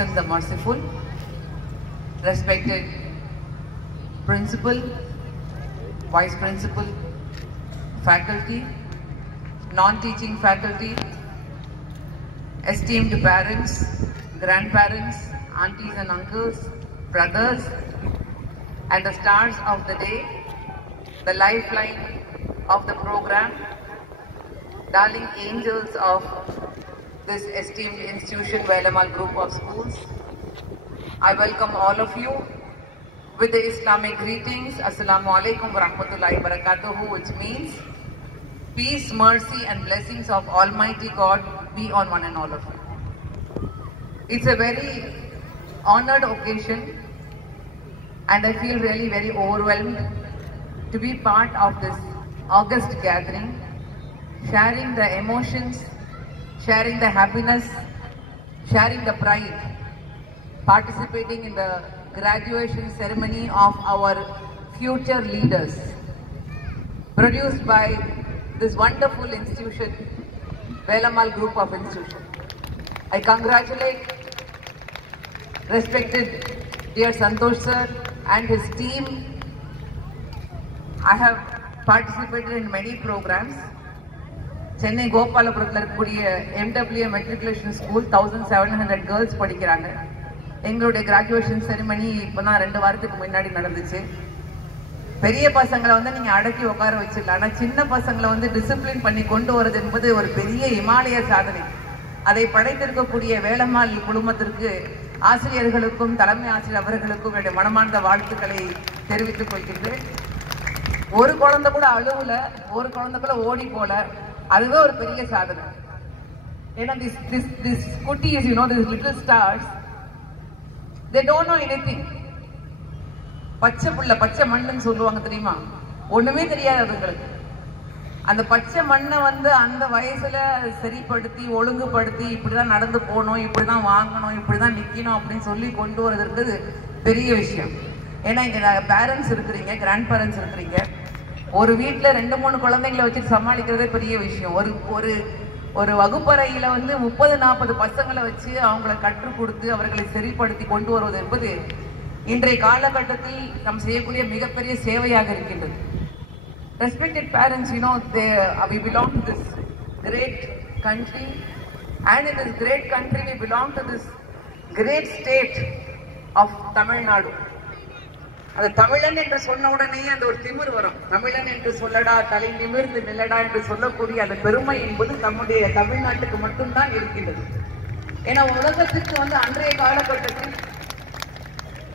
The merciful, respected principal, vice principal, faculty, non-teaching faculty, esteemed parents, grandparents, aunties and uncles, brothers, and the stars of the day, the lifeline of the program, darling angels of this esteemed institution, Velamal Group of Schools. I welcome all of you with the Islamic greetings, Assalamu alaikum wa rahmatullahi wa barakatuhu, which means peace, mercy and blessings of Almighty God be on one and all of you. It's a very honored occasion and I feel really very overwhelmed to be part of this august gathering, sharing the emotions, sharing the happiness, sharing the pride, participating in the graduation ceremony of our future leaders, produced by this wonderful institution, Velamal Group of Institutions. I congratulate respected dear Santosh sir and his team. I have participated in many programs. Chennai Gopalapuratla இருக்கக்கூடிய MWA matriculation school 1700 girls படிக்கிறாங்க. எங்களுடைய graduation ceremony இப்பதான் 2 வாரத்துக்கு முன்னாடி நடந்துச்சு. பெரிய பசங்களை வந்து நீங்க அடக்கி உட்கார வச்சிடலாம், ஆனா சின்ன பசங்களை வந்து டிசிப்ளின் பண்ணி கொண்டு வரது என்பது ஒரு பெரிய இமாலய சாதனை. அதை படைத்திருக்கக்கூடிய வேலம்மாள் குழுமத்திற்கு, ஆசிரியர்களுக்கும் தலைமை ஆசிரியர் அவர்களுக்கும் என்னுடைய மனமார்ந்த வாழ்த்துக்களை தெரிவித்துக் கொள்கின்றேன். ஒரு குழந்தை கூட அழுவல, ஒரு குழந்தை கூட ஓடி போல, அதுவே ஒரு பெரிய சாதனை. ஏன்னா this cuties, you know, these little stars, they don't know anything. பச்சை புள்ள, பச்சை மண்ணுன்னு சொல்லுவாங்க தெரியுமா, ஒண்ணுமே தெரியாது அதுங்களுக்கு. அந்த பச்சை மண்ணை வந்து அந்த வயசுல சரிப்படுத்தி ஒழுங்குபடுத்தி இப்படிதான் நடந்து போகணும், இப்படிதான் வாங்கணும், இப்படிதான் நிக்கணும் அப்படின்னு சொல்லி கொண்டு வரதுன்றது பெரிய விஷயம். ஏன்னா இங்க பேரண்ட்ஸ் இருக்கிறீங்க, கிராண்ட் பேரண்ட்ஸ் இருக்கிறீங்க, ஒரு வீட்டுல 2-3 குழந்தைங்களை வச்சுட்டு சமாளிக்கிறதே பெரிய விஷயம். ஒரு வகுப்பறையில வந்து 30-40 பசங்களை வச்சு அவங்களை கற்றுக் கொடுத்து அவர்களை சரிப்படுத்தி கொண்டு வருவது என்பது இன்றைய காலகட்டத்தில் நாம் செய்யக்கூடிய மிகப்பெரிய சேவையாக இருக்கின்றது. Respected parents, you know, we belong to this great country, and in this great country we belong to this great state of Tamil Nadu. அந்த தமிழன் என்று சொன்ன உடனே அந்த ஒரு திமிர் வரும். தமிழன் என்று சொல்லடா, தலை நிமிர்ந்து நில்லடா என்று சொல்லக்கூடிய அந்த பெருமை என்பது நம்முடைய தமிழ்நாட்டுக்கு மட்டும்தான் இருக்கின்றது. ஏன்னா உலகத்துக்கு வந்து அன்றைய காலகட்டத்தில்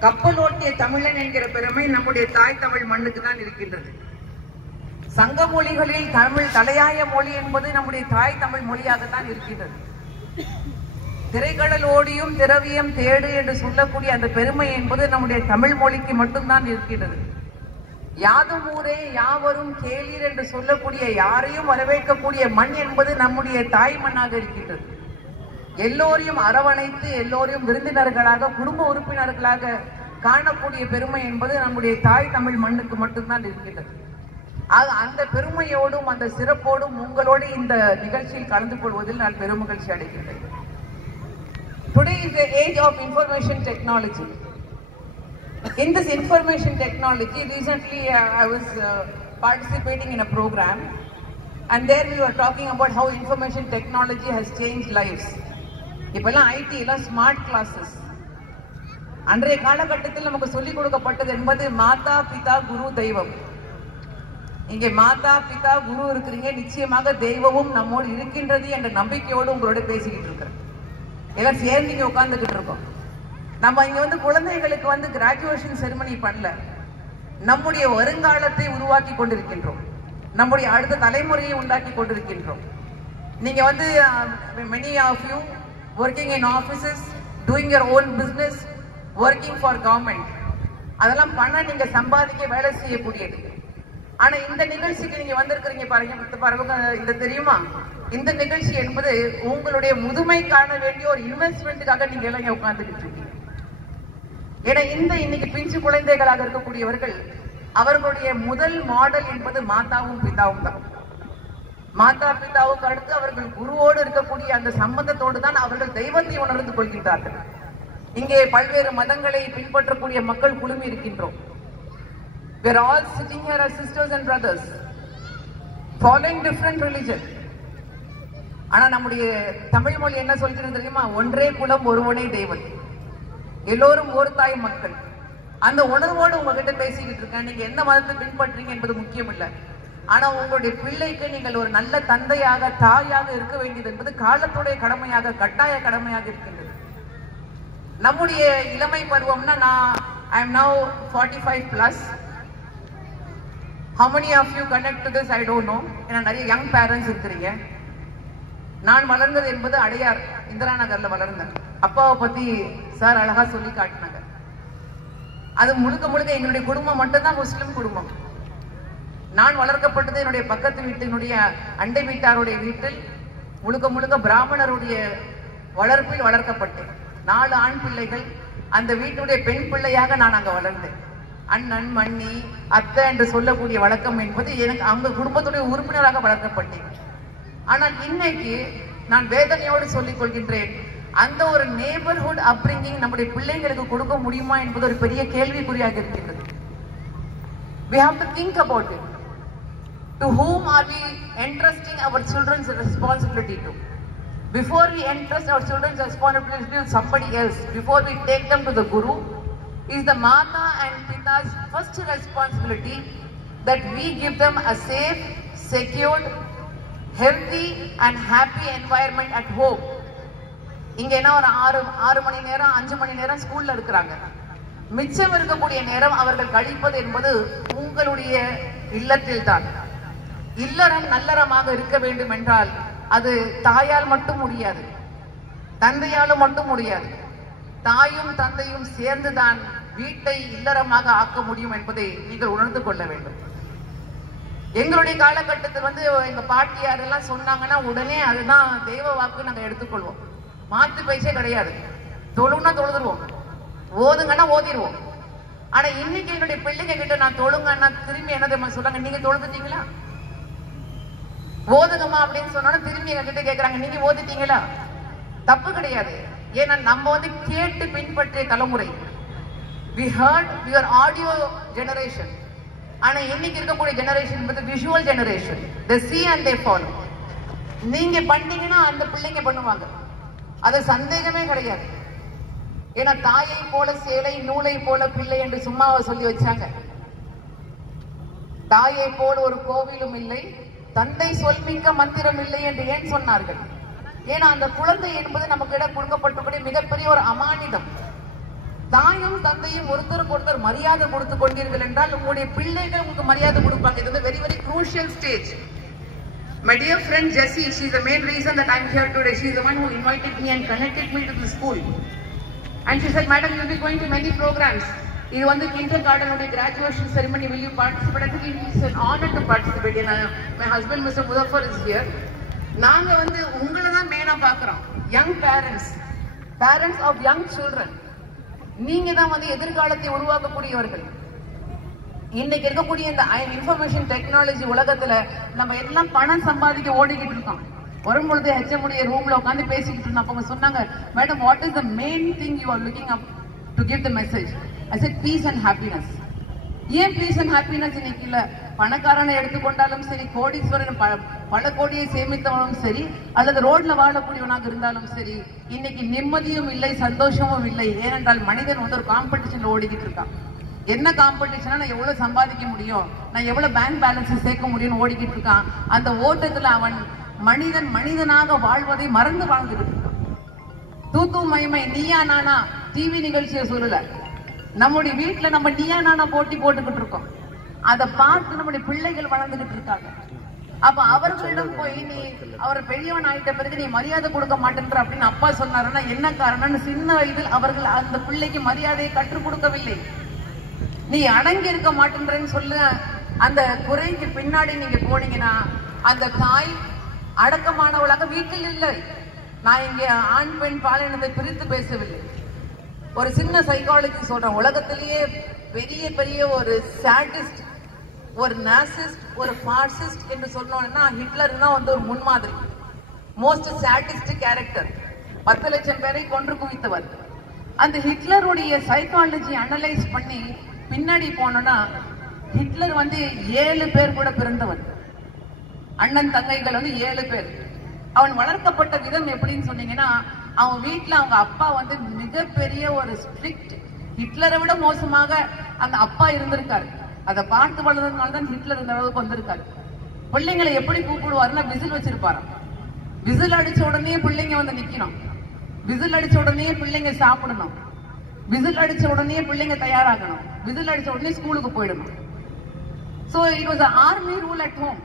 கப்பல் ஓட்டிய தமிழன் என்கிற பெருமை நம்முடைய தாய் தமிழ் மண்ணுக்கு தான் இருக்கின்றது. சங்க மொழிகளில் தமிழ் தலையாய மொழி என்பது நம்முடைய தாய் தமிழ் மொழியாகத்தான் இருக்கின்றது. திரைக்கடல் ஓடியும் திரவியம் தேடு என்று சொல்லக்கூடிய அந்த பெருமை என்பது நம்முடைய தமிழ் மொழிக்கு மட்டும்தான் இருக்கிறது. யாதும் ஊரே யாவரும் கேளீர் என்று சொல்லக்கூடிய, யாரையும் வரவேற்கக்கூடிய மண் என்பது நம்முடைய தாய் மண்ணாக இருக்கின்றது. எல்லோரையும் அரவணைத்து எல்லோரையும் விருந்தினர்களாக, குடும்ப உறுப்பினர்களாக காணக்கூடிய பெருமை என்பது நம்முடைய தாய் தமிழ் மண்ணுக்கு மட்டும்தான் இருக்கின்றது. அந்த பெருமையோடும் அந்த சிறப்போடும் உங்களோடு இந்த நிகழ்ச்சியில் கலந்து கொள்வதில் நான் பெருமகிழ்ச்சி அடைகின்றேன். Today is the age of information technology. In this information technology, recently I was participating in a program, and there we were talking about how information technology has changed lives. இப்பெல்லாம் IT எல்லாம் smart classes. அன்றைய காலகட்டத்தில் நமக்கு சொல்லிக் கொடுக்கப்பட்டது என்பது மாதா பிதா குரு தெய்வம். இங்கே மாதா பிதா குரு இருக்கிறீங்க, நிச்சயமாக தெய்வமும் நம்மோடு இருக்கின்றது என்ற நம்பிக்கையோடு உங்களோட பேசிக்கிட்டு இருக்கிறேன். எல்லாம் சேர்ந்து இங்க உட்கார்ந்துகிட்டு இருக்கோம். நம்ம இங்க வந்து குழந்தைகளுக்கு வந்து கிராஜுவேஷன் செரிமனி பண்ணல, நம்முடைய வருங்காலத்தை உருவாக்கி கொண்டிருக்கின்றோம், நம்முடைய அடுத்த தலைமுறையை உண்டாக்கி கொண்டிருக்கின்றோம். நீங்க வந்து many of you working in offices, doing your own business, working for government, அதெல்லாம் பண்ண நீங்க சம்பாதிக்க வேலை செய்யக்கூடியது. ஆனா இந்த நிகழ்ச்சிக்கு நீங்க வந்திருக்கிறீங்க பாருங்க, இந்த தெரியுமா, இந்த நிகழ்ச்சி என்பது உங்களுடைய முதுமை காண வேண்டிய ஒரு இன்வெஸ்ட்மெண்ட்டுக்காக நீங்க எல்லாம் இங்க உட்கார்ந்துகிட்டு இருக்கீங்க. ஏன்னா இன்னைக்கு பிஞ்சு குழந்தைகளாக இருக்கக்கூடியவர்கள், அவர்களுடைய முதல் மாடல் என்பது மாதாவும் பிதாவும் தான். மாதா பிதாவுக்கு அடுத்து அவர்கள் குருவோடு இருக்கக்கூடிய அந்த சம்பந்தத்தோடு தான் அவர்கள் தெய்வத்தை உணர்ந்து கொள்கின்றார்கள். இங்கே பல்வேறு மதங்களை பின்பற்றக்கூடிய மக்கள் குழுமி இருக்கின்றோம். We are all sitting here as sisters and brothers, following different religion. ஆனா நம்முடைய தமிழ் மொழி என்ன சொல்கிறது தெரியுமா? ஒன்றே குலம் ஒருவனே தேவன், எல்லோரும் ஒரு தாய் மக்கள். அந்த உணர்வோடு உங்ககிட்ட பேசிக்கிட்டு இருக்கேன். நீங்க என்ன மதத்தை பின்பற்றீங்க என்பது முக்கியம் இல்லை. ஆனா உங்களுடைய பிள்ளைக்கு நீங்கள் ஒரு நல்ல தந்தையாக தாயாக இருக்க வேண்டியது என்பது காலத்துடைய கடமையாக, கட்டாய கடமையாக இருக்கின்றது. நம்முடைய இளமை பருவம்னா I am now 45 plus. How many of you connect to this? I don't know. ஏன்னா நிறைய யங் பேரண்ட்ஸ் இருக்கிறீங்க. நான் வளர்ந்தது என்பது அடையார் இந்திரா நகர்ல வளர்ந்தேன். அப்பாவை பத்தி சார் அழகா சொல்லி காட்டினாங்க. அது முழுக்க முழுக்க எங்களுடைய குடும்பம் மட்டும்தான் முஸ்லிம் குடும்பம். நான் வளர்க்கப்பட்டது என்னுடைய பக்கத்து வீட்டினுடைய அண்டை வீட்டாருடைய வீட்டில் முழுக்க முழுக்க பிராமணருடைய வளர்ப்பில் வளர்க்கப்பட்டேன். 4 ஆண் பிள்ளைகள். அந்த வீட்டுடைய பெண் பிள்ளையாக நான் அங்க வளர்ந்தேன். அண்ணன் மண்ணி அத்தை என்று சொல்லக்கூடிய வழக்கம் என்பது எனக்கு அவங்க குடும்பத்துடைய உறுப்பினராக வளர்க்கப்பட்டேன். ஆனால் இன்னைக்கு நான் வேதனையோடு சொல்லிக் கொள்கின்றேன், அந்த ஒரு நெய்பர்ஹுட் அப்ரிங்கிங் நம்முடைய பிள்ளைங்களுக்கு கொடுக்க முடியுமா என்பது ஒரு பெரிய கேள்விக்குறியாக இருக்கின்றது. We have to think about it. To whom are we entrusting our children's responsibility to? Before we entrust our children's responsibility to somebody else, before we take them to the Guru, is the Mata and Pita's first responsibility that we give them a safe, secured, healthy and happy environment at home. இங்க என்ன ஒரு 6 மணி நேரம் 5 மணி நேரம் ஸ்கூல்ல இருக்கிறாங்க. மிச்சம் இருக்கக்கூடிய நேரம் அவர்கள் கழிப்பது என்பது உங்களுடைய இல்லத்தில் தான். இல்லறம் நல்லறமாக இருக்க வேண்டும் என்றால் அது தாயால் மட்டும் முடியாது, தந்தையாலும் மட்டும் முடியாது. தாயும் தந்தையும் சேர்ந்துதான் வீட்டை இல்லறமாக ஆக்க முடியும் என்பதை நீங்கள் உணர்ந்து கொள்ள வேண்டும். எங்களுடைய காலகட்டத்தில் எங்க பாட்டியார் எல்லாம் சொன்னாங்கன்னா உடனே அதுதான் தெய்வ வாக்கு நாங்க எடுத்துக்கொள்வோம். மாத்து பேச்சே கிடையாது. தொழுன்னா தொழுதுருவோம், ஓதுங்கன்னா ஓதிடுவோம். ஆனா இன்னைக்கு என்னுடைய பிள்ளைங்க கிட்ட நான் தொழுங்கன்னா திரும்பி என்ன தெரியுமா சொல்றாங்க? நீங்க தொழுதுட்டீங்களா? ஓதுங்கம்மா அப்படின்னு சொன்னோன்னா திரும்பி எங்க கிட்ட கேட்கறாங்க, நீங்க ஓதிட்டீங்களா? தப்பு கிடையாது. ஏன்னா நம்ம கேட்டு பின்பற்றிய தலைமுறை. We heard, we are audio generation. ஆனா இன்னைக்கு இருக்கக்கூடிய ஜெனரேஷன் என்பது visual generation. They see and they follow. நீங்க பண்ணீங்கன்னா அந்த பிள்ளைங்க பண்ணுவாங்க, அது சந்தேகமே கிடையாது. ஏன்னா தாயை போல சேலை, நூலை போல பிள்ளை என்று சும்மாவை சொல்லி வச்சாங்க. தாயை போல ஒரு கோவிலும் இல்லை, தந்தை சொல்மிக்க மந்திரம் இல்லை என்று ஏன் சொன்னார்கள்? ஏன்னா அந்த குழந்தை என்பது நமக்கு இடம் கொடுக்கப்பட்டபடி மிகப்பெரிய ஒரு அமானிதம். தாயும் தந்தையும் ஒருத்தருக்கு ஒருத்தர் மரியாதை கொடுத்து கொண்டீர்கள் என்றால் உங்களுடைய பிள்ளைகள் உங்களுக்கு மரியாதை கொடுப்பாங்க. இது very very crucial stage. My dear friend Jessie, she is the main reason that I am here today. She is the one who invited me and connected me to the school. And she said, Madam, you will be going to many programs. இது kindergarten உடைய graduation ceremony. Will you participate? I think it is an honor to participate. And my husband, Mr. Muzaffar, is here. நாங்க உங்களை தான் மெயினா பார்க்கிறோம். young parents of young children. நீங்க தான் எதிர்காலத்தை உருவாக்கக்கூடியவர்கள். இன்னைக்கு இருக்கக்கூடிய இந்த இன்ஃபர்மேஷன் டெக்னாலஜி உலகத்துல நம்ம எல்லாம் பணம் சம்பாதிக்க ஓடிக்கிட்டு இருக்கோம். வரும்பொழுது ஹெச்எம்முடைய ரூம்ல உட்காந்து பேசிக்கிட்டு இருந்தோம். அவங்க சொன்னாங்க, madam, what is the main thing you are looking up to give the message? I said peace and happiness. ஏன் பீஸ் அண்ட் ஹாப்பினஸ் இன்னைக்கு இல்ல? பணக்காரனை எடுத்துக்கொண்டாலும் சரி, கோடீஸ்வரன் பல கோடியை சேமித்தவனும் சரி, அல்லது ரோட்ல வாழக்கூடியவனாக இருந்தாலும் சரி, இன்னைக்கு நிம்மதியும் இல்லை, சந்தோஷமும் இல்லை. ஏனென்றால் மனிதன் ஒரு காம்படிஷன்ல ஓடிக்கிட்டு இருக்கான். என்ன காம்படிஷனா? நான் எவ்வளவு சம்பாதிக்க முடியும், நான் எவ்வளவு பேங்க் பேலன்ஸ் சேர்க்க முடியும்னு ஓடிக்கிட்டு இருக்கான். அந்த ஓட்டத்துல அவன் மனிதனாக வாழ்வதை மறந்து வாழ்ந்துட்டு இருக்கான். தூத்து மைமை நீயா நானா டிவி நிகழ்ச்சியை சொல்லல, நம்முடைய வீட்டுல நம்ம நீயா நானா போட்டி போட்டுக்கிட்டு இருக்கோம். அதை பார்த்து நம்முடைய பிள்ளைகள் வளர்ந்துகிட்டு இருக்காங்க. அப்ப அவர்களிடம் போய் நீ அவர் பெரியவன் ஆயிட்ட பிறகு நீ மரியாதை கொடுக்க மாட்டேன்ற அப்படின்னு அப்பா சொன்னாருன்னா என்ன காரணம்னு சின்ன வயதில் அவர்கள் அந்த பிள்ளைக்கு மரியாதையை கற்றுக் கொடுக்கவில்லை. நீ அடங்கி இருக்க மாட்டேன்றன்னு சொல்ல அந்த குறைக்கு பின்னாடி நீங்க போனீங்கன்னா அந்த தாய் அடக்கமானவளாக வீட்டில் இல்லை. நான் இங்கே ஆண் பெண் பாலினத்தை பிரித்து பேசவில்லை. ஒரு சின்ன சைக்காலஜி சொல்றேன். உலகத்திலேயே பெரிய பெரிய ஒரு சாடிஸ்ட், ஒரு நாசிஸ்ட், ஒரு ஃபாசிஸ்ட் என்று சொன்னோம்னா ஹிட்லர் தான் ஒரு முன்மாதிரி. Most sadist character. 10 லட்சம் பேரை கொன்று குவித்தவர். அந்த ஹிட்லருடைய சைக்காலஜி அனலைஸ் பண்ணி பின்னாடி போனோம்னா, ஹிட்லர் வந்து 7 பேர் கூட பிறந்தவன். அண்ணன் தங்கைகள் வந்து 7 பேர். அவன் வளர்க்கப்பட்ட விதம் எப்படின்னு சொன்னீங்கன்னா, அவன் வீட்டுல அவங்க அப்பா வந்து மிகப்பெரிய ஒரு ஸ்ட்ரிக்ட், ஹிட்லரை விட மோசமாக அந்த அப்பா இருந்திருக்காரு. அதை பார்த்து வளர்ந்ததுனால தான் ஹிட்லர் இந்த அளவுக்கு வந்திருக்காரு. பிள்ளைங்களை எப்படி கூப்பிடுவாருன்னா விசில் வச்சிருப்பாரு. விசில் அடிச்ச உடனே பிள்ளைங்க வந்து நிக்கணும், விசில் அடிச்ச உடனே பிள்ளைங்க சாப்பிடணும், விசில் அடிச்ச உடனே பிள்ளைங்க தயாராகணும், விசில் அடிச்ச உடனே ஸ்கூலுக்கு போயிடணும். So it was army rule at home.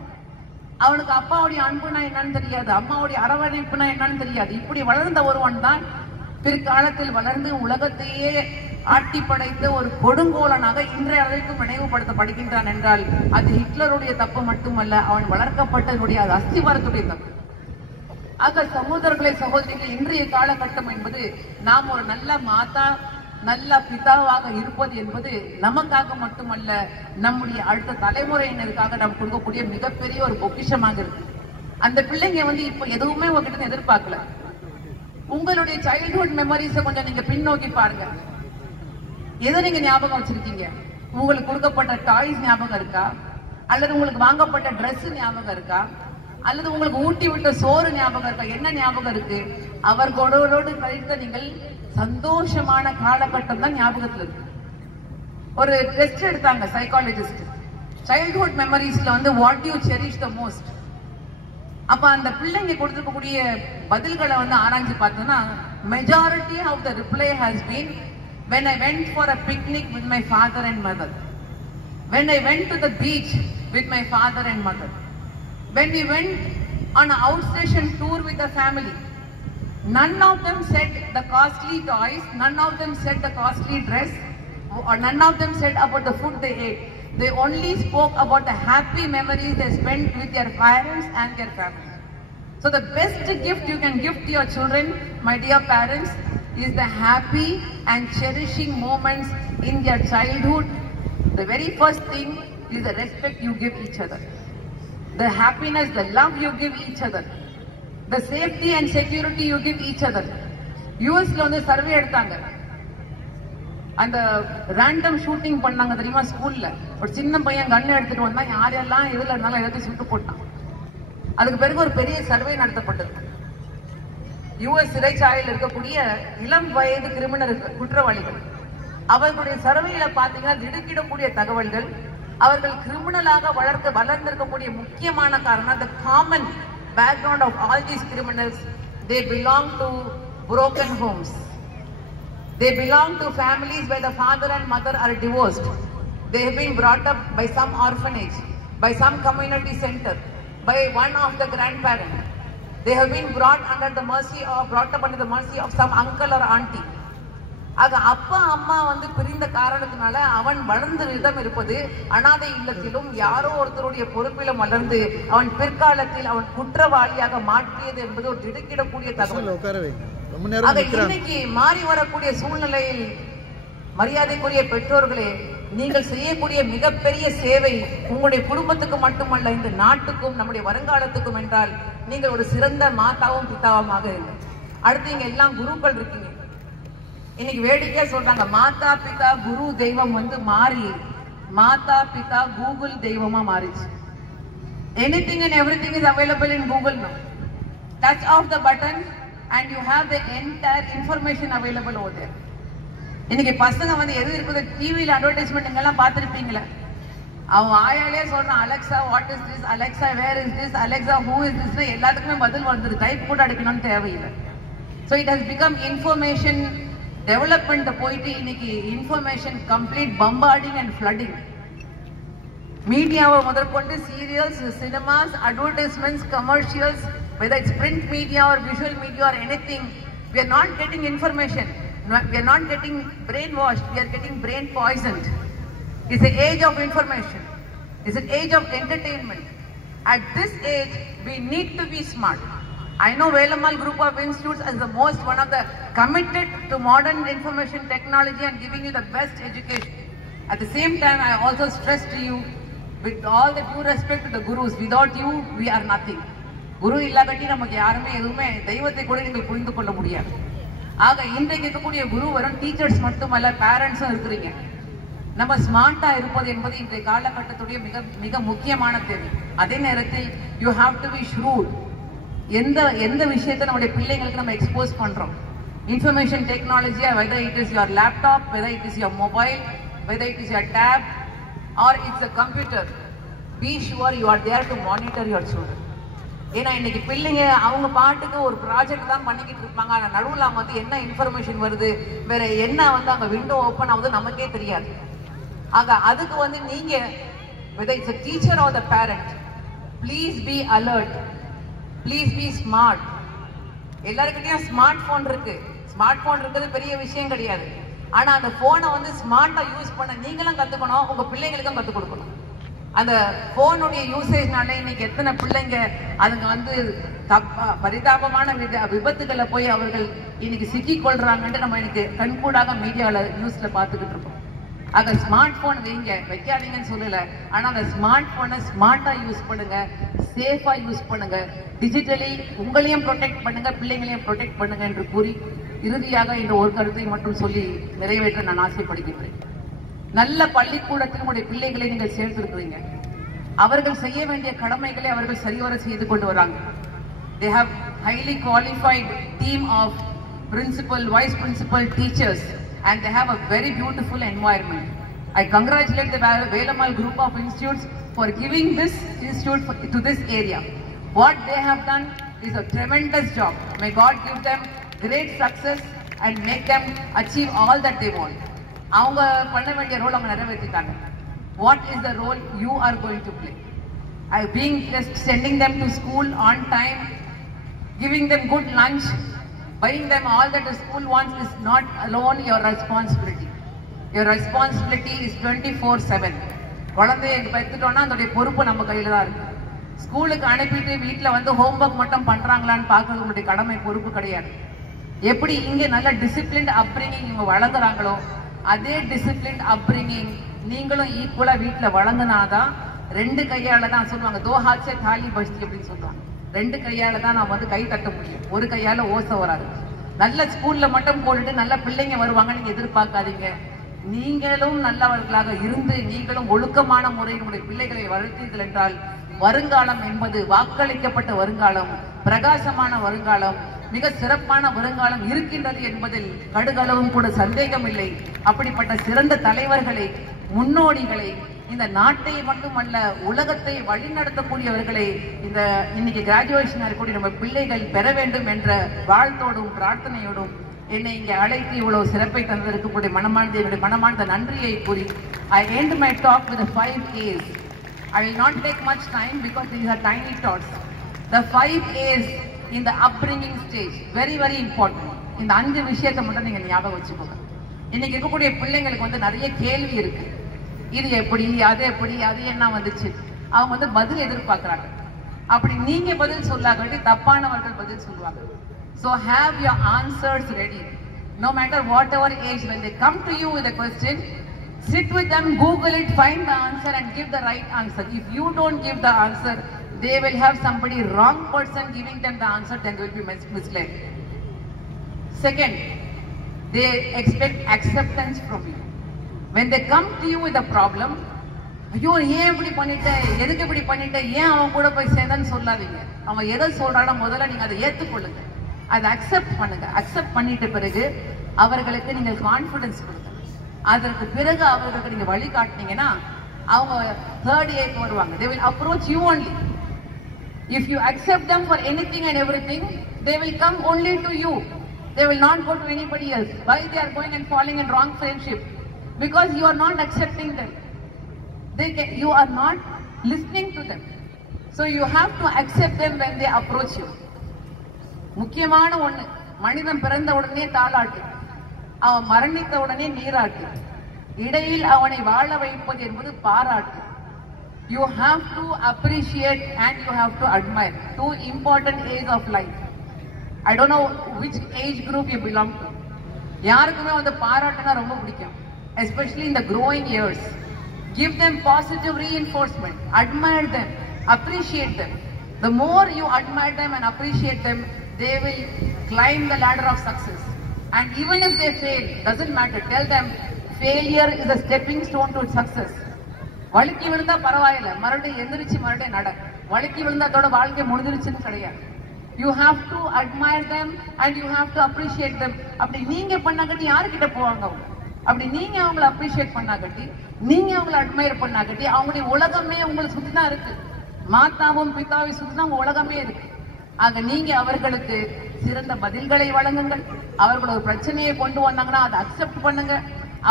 அவனுக்கு அப்பாவுடைய அன்புனா என்னன்னு தெரியாது, அம்மாவுடைய அரவணைப்புனா என்னன்னு தெரியாது. இப்படி வளர்ந்த ஒருவன் தான் பிற்காலத்தில் வளர்ந்து உலகத்தையே ஆட்டி படைத்த ஒரு கொடுங்கோலனாக இன்றைய அளவிற்கு நினைவுபடுத்தப்படுகின்றான் என்றால் அது ஹிட்லருடைய தப்பு மட்டுமல்ல, அவன் வளர்க்கப்பட்டனுடைய அது அஸ்திவாரத்துடைய தப்பு. ஆக சகோதரர்களை சகோதரிகள், இன்றைய காலகட்டம் என்பது நாம் ஒரு நல்ல மாதா நல்ல பிதாவாக இருப்பது என்பது நமக்காக மட்டுமல்ல, நம்முடைய அடுத்த தலைமுறையினருக்காக நாம் கொடுக்கக்கூடிய மிகப்பெரிய ஒரு பொக்கிஷமாக இருக்கு. அந்த பிள்ளைங்க வந்து இப்ப எதுவுமே உங்ககிட்ட எதிர்பார்க்கல. உங்களுடைய சைல்ட்ஹுட் மெமரிஸை கொஞ்சம் நீங்க பின்னோக்கி பாருங்க. எதை நீங்க ஞாபகம் வச்சிருக்கீங்க? உங்களுக்கு கொடுக்கப்பட்ட டாய்ஸ் ஞாபகம் இருக்கா? அல்லது உங்களுக்கு வாங்கப்பட்ட ட்ரெஸ் ஞாபகம் இருக்கா? அல்லது உங்களுக்கு ஊட்டி விட்ட சோறு ஞாபகம் இருக்கா? என்ன ஞாபகம் இருக்கு? அவர்களோடு கழித்த நீங்கள் சந்தோஷமான காலகட்டம் தான் ஞாபகத்தில் இருக்கு. ஒரு டெஸ்ட் எடுத்தாங்க சைக்காலஜிஸ்ட், சைல்ட்ஹுட் மெமரிஸ்ல வந்து what you cherish the most. அப்ப அந்த பிள்ளைங்க கொடுத்துருக்கக்கூடிய பதில்களை வந்து ஆராய்ச்சி பார்த்தோம்னா, majority of the reply has been when I went for a picnic with my father and mother, when I went to the beach with my father and mother, when we went on an outstation tour with the family. None of them said the costly toys, none of them said the costly dress, or none of them said about the food they ate. They only spoke about the happy memories they spent with their parents and their family. So the best gift you can give to your children, my dear parents, is the happy and cherishing moments in their childhood. The very first thing is the respect you give each other, the happiness, the love you give each other, the safety and security you give each other. US-ல வந்து survey எடுத்தாங்க, அந்த random shooting பண்ணாங்க தெரியுமா? ஸ்கூல்ல ஒரு சின்ன பையன் கன் எடுத்துட்டு வந்தா யாரெல்லாம் எதுல இருந்தாலும் எல்லாத்தையும் சுட்டு போட்டான். அதுக்கு பிறகு ஒரு பெரிய சர்வே நடத்தப்பட்டது. US சிறைச்சாலையில் இருக்கக்கூடிய இளம் வயது குற்றவாளிகள், அவர்களுடைய சர்வேயில பாத்தீங்கன்னா திடுக்கிடக்கூடிய தகவல்கள். அவர்கள் கிரிமினலாக வளர்ந்திருக்கக்கூடிய முக்கியமான காரணம், the common background of all these criminals, they belong to broken homes. They belong to families where the father and mother are divorced. They have been brought up by some orphanage, by some community center, by one of the grandparents. They have been brought up under the mercy of some uncle or auntie. ஆக அப்பா அம்மா வந்து பிரிந்த காரணத்தினால அவன் வளர்ந்த விதம் இருப்பது அனாதை இல்லத்திலும் யாரோ ஒருத்தருடைய பொறுப்பிலும் வளர்ந்து அவன் பிற்காலத்தில் அவன் குற்றவாளியாக மாற்றியது என்பது ஒரு திடுக்கிடக்கூடிய தகவல். இன்னைக்கு மாறி வரக்கூடிய சூழ்நிலையில் மரியாதைக்குரிய பெற்றோர்களே, நீங்கள் செய்யக்கூடிய மிகப்பெரிய சேவை உங்களுடைய குடும்பத்துக்கு மட்டுமல்ல, இந்த நாட்டுக்கும் நம்முடைய வருங்காலத்துக்கும் என்றால் நீங்கள் ஒரு சிறந்த மாதாவும் பிதாவுமாக இருங்கள். அடுத்து இங்க எல்லாம் குருக்கள் இருக்கீங்க. இன்னைக்கு வேடிக்கையா சொல்றாங்க, மாதா பிதா குரு தெய்வம் வந்து மாறி மாதா பிதா கூகுள் தெய்வமா மாறிச்சு. Anything and everything is available in Google now. Touch off the button and you have the entire information available over there. இன்னைக்கு பசங்க வந்து எது இருக்குது, டிவியில அட்வர்டைஸ்மெண்ட் எல்லாம் பார்த்திருப்பீங்களா? அவன் ஆயாலே சொல்றான், Alexa what is this, Alexa where is this, Alexa who is this, எல்லாத்துக்குமே பதில் வந்துரு. டைப் கூட அடிக்கணும்னு தேவையில்லை. So it has become information development போயிட்டு இன்னைக்கு information complete bombarding and flooding. மீடியாவை முதற்கொண்டு serials, cinemas, advertisements, commercials, whether it's print media or visual media or anything, we are not getting information. We are not getting brainwashed, we are getting brain poisoned. It's an age of information. It's an age of entertainment. At this age, we need to be smart. I know Velamal Group of Institutes as the one of the committed to modern information technology and giving you the best education. At the same time, I also stress to you, with all the due respect to the gurus, without you, we are nothing. குரு இல்லாட்டி நமக்கு யாருமே எதுவுமே தெய்வத்தை கூட நீங்கள் புரிந்து கொள்ள முடியாது. ஆக இன்றைக்கு இருக்கக்கூடிய குருவரும் டீச்சர்ஸ் மட்டுமல்ல, பேரண்ட்ஸும் இருக்கிறீங்க. நம்ம ஸ்மார்ட்டா இருப்பது என்பது இன்றைய காலகட்டத்துடைய மிக மிக முக்கியமான தேவை. அதே நேரத்தில் you have to be shrewd. எந்த விஷயத்தை நம்முடைய பிள்ளைங்களுக்கு நம்ம எக்ஸ்போஸ் பண்றோம். இன்ஃபர்மேஷன் டெக்னாலஜியா, whether it is your laptop, whether it is your mobile, whether it is your tab or it's a computer, be sure you are there to monitor your children. ஏன்னா இன்னைக்கு பிள்ளைங்க அவங்க பாட்டுக்கு ஒரு ப்ராஜெக்ட் தான் பண்ணிக்கிட்டு இருப்பாங்க. ஆனால் நடுவில் அவங்க வந்து என்ன இன்ஃபர்மேஷன் வருது, வேற என்ன வந்து அங்கே விண்டோ ஓப்பன் ஆகுது நமக்கே தெரியாது. ஆக அதுக்கு வந்து நீங்க whether it's a teacher or the parent, please be alert, please be smart. எல்லாருக்கிட்டையும் ஸ்மார்ட் போன் இருக்கு. ஸ்மார்ட் போன் இருக்கிறது பெரிய விஷயம் கிடையாது. ஆனா அந்த போனை வந்து ஸ்மார்ட்டா யூஸ் பண்ண நீங்களும் கத்துக்கணும், உங்க பிள்ளைங்களுக்கும் கத்துக் கொடுக்கணும். அந்த போனுடைய யூசேஜ்னால இன்னைக்கு எத்தனை பிள்ளைங்க அதுங்க வந்து பரிதாபமான விபத்துக்களை போய் அவர்கள் இன்னைக்கு சிக்கி கொள்றாங்கன்னு நம்ம இன்னைக்கு கண்கூடாக மீடியாவில் நியூஸ்ல பார்த்துக்கிட்டு இருக்கோம். ஆக ஸ்மார்ட் போன் வைக்காதீங்கன்னு சொல்லல. ஆனா அந்த ஸ்மார்ட் போனை ஸ்மார்ட்டா யூஸ் பண்ணுங்க, சேஃபா யூஸ் பண்ணுங்க, டிஜிட்டலி உங்களையும் ப்ரொடெக்ட் பண்ணுங்க, பிள்ளைங்களையும் ப்ரொடெக்ட் பண்ணுங்க என்று கூறி இறுதியாக இந்த ஒரு கருத்தை மட்டும் சொல்லி நிறைவேற்ற நான் ஆசைப்படுகின்றேன். நல்ல பள்ளிக்கூடத்தில் உங்களுடைய பிள்ளைகளை நீங்கள் சேர்த்திருக்கிறீங்க. அவர்கள் செய்ய வேண்டிய கடமைகளை அவர்கள் சரிவர செய்து கொண்டு வராங்க. They have highly qualified team of principal, vice principal, teachers, and they have a very beautiful environment. I congratulate the Velamal group of institutes for giving this institute to this area. What they have done is a tremendous job. May God give them great success and make them achieve all that they want. அவங்க பண்ண வேண்டிய role அவங்க நிறைவேற்றிட்டாங்க. What is the role you are going to play? Being just sending them to school on time, giving them good lunch, buying them all that the school wants is not alone your responsibility. Your responsibility is 24/7. குழந்தையை பெற்றுட்டோம்னா அதோடைய பொறுப்பு நம்ம கையில தான் இருக்கு. ஸ்கூலுக்கு அனுப்பிட்டு வீட்டில் வந்து ஹோம்ஒர்க் மட்டும் பண்றாங்களான்னு பார்க்கறது உங்களுடைய கடமை, பொறுப்பு கிடையாது. எப்படி இங்கே நல்ல டிசிப்ளின்ட் அப்ரிங்கிங் இவங்க வழங்குறாங்களோ அதே டிசிப்ளின் அப்ரிங்கிங் நீங்களும் ஈக்குவலா வீட்டுல வழங்கினாதான், ரெண்டு கையால தான் சொல்லுவாங்க, தோ ஹாத் சே தாலி பஜ்தி அப்படின்னு சொல்லுவாங்க. ரெண்டு கையால தான் நான் வந்து கை தட்ட முடியும், ஒரு கையால ஓசை வராது. நல்ல ஸ்கூல்ல மட்டும் போட்டுட்டு நல்ல பிள்ளைங்க வருவாங்க நீங்க எதிர்பார்க்காதீங்க. நீங்களும் நல்லவர்களாக இருந்து நீங்களும் ஒழுக்கமான முறையில் உங்களுடைய பிள்ளைகளை வளர்த்தீர்கள் என்றால் வருங்காலம் என்பது வாக்களிக்கப்பட்ட வருங்காலம், பிரகாசமான வருங்காலம், மிக சிறப்பான வருங்காலம் இருக்கின்றது என்பதில் கடுகளவும் கூட சந்தேகம் இல்லை. அப்படிப்பட்ட சிறந்த தலைவர்களை, முன்னோடிகளை, இந்த நாட்டை மட்டுமல்ல உலகத்தை வழிநடத்தக்கூடியவர்களை இந்த இன்னைக்கு கிராஜுவேஷன் இருக்கக்கூடிய நம்ம பிள்ளைகள் பெற வேண்டும் என்ற வாழ்த்தோடும் பிரார்த்தனையோடும் என்னை இங்கே அழைத்து இவ்வளவு சிறப்பை தந்திருக்கக்கூடிய மனமார்ந்த நன்றியை கூறி I end my talk with the 5 A's. I will not take much time because these are tiny thoughts. The 5 A's in the upbringing stage, very very important. இந்த 5 விஷயத்தை மட்டும் நீங்க ஞாபகம் வச்சுக்கோங்க. இன்னைக்கு இருக்கக்கூடிய பிள்ளைங்களுக்கு வந்து நிறைய கேள்வி இருக்கு. இது எப்படி, அது எப்படி, அது என்ன வந்துச்சு, அவங்க வந்து பதில் எதிர்பார்க்கறாங்க. அப்படி நீங்க பதில் சொல்லாட்டி தப்பானவர்கள் பதில் சொல்லுவாங்க. So have your answers ready. No matter whatever age, when they come to you with a question, sit with them, Google it, find the answer and give the right answer. If you don't give the answer, they will have somebody wrong person giving them the answer, then they will be misled. Second, they expect acceptance from you. When they come to you with a problem, ஐயோ ஏன் இப்படி பண்ணிட்ட, எதுக்கு இப்படி பண்ணிட்ட, ஏன் அவன் கூட போய் சேர்ந்தன்னு சொல்லாதீங்க. அவன் எதை சொல்றானோ முதல்ல நீங்க அதை ஏற்றுக்கொள்ளுங்க, அதை அக்செப்ட் பண்ணுங்க. அக்செப்ட் பண்ணிட்ட பிறகு அவர்களுக்கு நீங்கள் கான்ஃபிடன்ஸ் கொடுங்க. அதற்கு பிறகு அவர்களுக்கு நீங்க வழி காட்டினீங்கன்னா அவங்க third A வருவாங்க. They will approach you only. If you accept them for anything and everything, they will come only to you. They will not go to anybody else. Why they are going and falling in wrong friendship? Because you are not accepting them. You are not listening to them. So you have to accept them when they approach you. முக்கியமான ஒண்ணு, மனிதன் பிறந்த உடனே தாளாட்டு, அவன் மரணித்த உடனே நீராட்டு, இடையில் அவனை வாழ வைப்பது என்பது பாராட்டு. You have to appreciate and you have to admire. 2 important ages of life. I don't know which age group you belong to. யாருக்குமே வந்து பாராட்டுனா ரொம்ப பிடிக்கும், especially in the growing years. Give them positive reinforcement, admire them, appreciate them. The more you admire them and appreciate them, they will climb the ladder of success. And even if they fail, doesn't matter. Tell them failure is a stepping stone to success. வழுக்கி விழுந்தா பரவாயில்ல, மறுபடியும் எந்திரிச்சு மறுபடியும் நட. வழுக்கி விழுந்ததோட வாழ்க்கை முடிஞ்சிருச்சுன்னு கிடையாது. You have to admire them and you have to appreciate them. அப்படி நீங்க பண்ணாகட்டி யாருக்கிட்ட போவாங்க அவங்க? அப்படி நீங்க அவங்களை அப்ரிஷியேட் பண்ணாகட்டி, நீங்க அவங்களை அட்மையர் பண்ணாகட்டி, அவங்களுடைய உலகமே உங்களை சுத்தி தான் இருக்கு. மாதாவும் பிதாவை சுத்தி தான் உங்க உலகமே இருக்கு. ஆக நீங்க அவர்களுக்கு சிறந்த பதில்களை வழங்குங்கள். அவர்கள் ஒரு பிரச்சனையை கொண்டு வந்தாங்கன்னா அதை அக்செப்ட் பண்ணுங்க.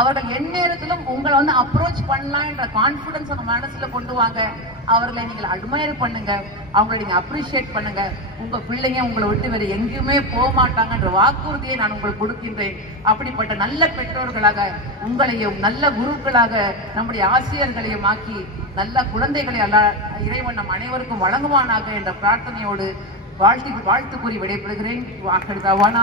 அவர்கள் எந்நேரத்திலும் உங்களை அப்ரோச் பண்ணலாம் என்ற கான்பிடன்ஸ் உங்க மனசுல கொண்டு வாங்க. அவர்களை நீங்கள் அட்மையர் பண்ணுங்க, அவங்களை நீங்க அப்ரிஷியேட் பண்ணுங்க. உங்க பிள்ளைங்க உங்களை விட்டு வேற எங்கேயுமே போக மாட்டாங்கன்ற வாக்குறுதியை நான் உங்களுக்கு கொடுக்கின்றேன். அப்படிப்பட்ட நல்ல பெற்றோர்களாக உங்களையும் நல்ல குருக்களாக நம்முடைய ஆசிரியர்களையும் ஆக்கி நல்ல குழந்தைகளை இறைவன் நம் அனைவருக்கும் வழங்குவானாக என்ற பிரார்த்தனையோடு வாழ்த்து கூறி விடைபெறுகிறேன். வாக்கெடுத்தாவானா